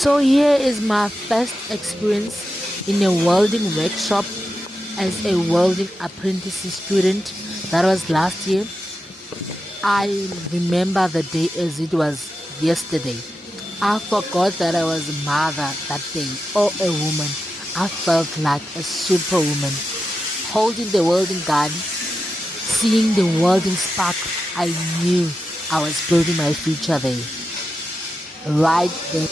So here is my first experience in a welding workshop as a welding apprentice student. That was last year. I remember the day as it was yesterday. I forgot that I was a mother that day or a woman. I felt like a superwoman. Holding the welding gun, seeing the welding spark, I knew I was building my future there. Right there.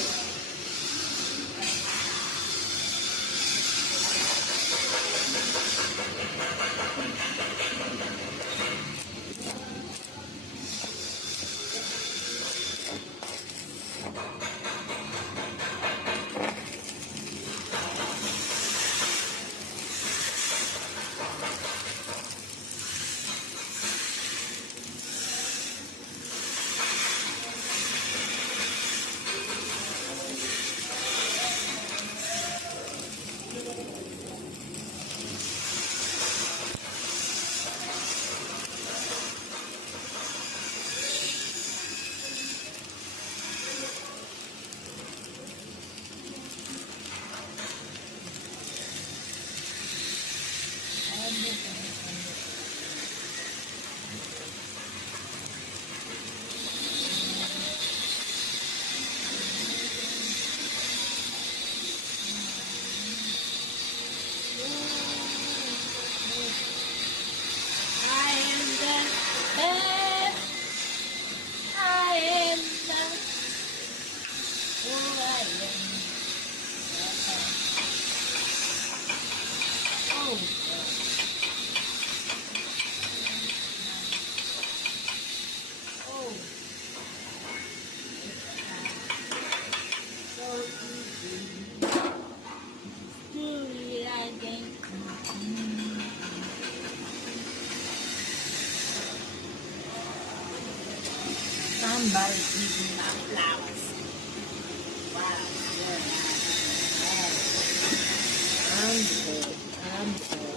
I am the best. I am the who I am. Oh, oh, so easy. Do it again. Somebody eating my flowers. Wow, yeah. I'm good. I'm good.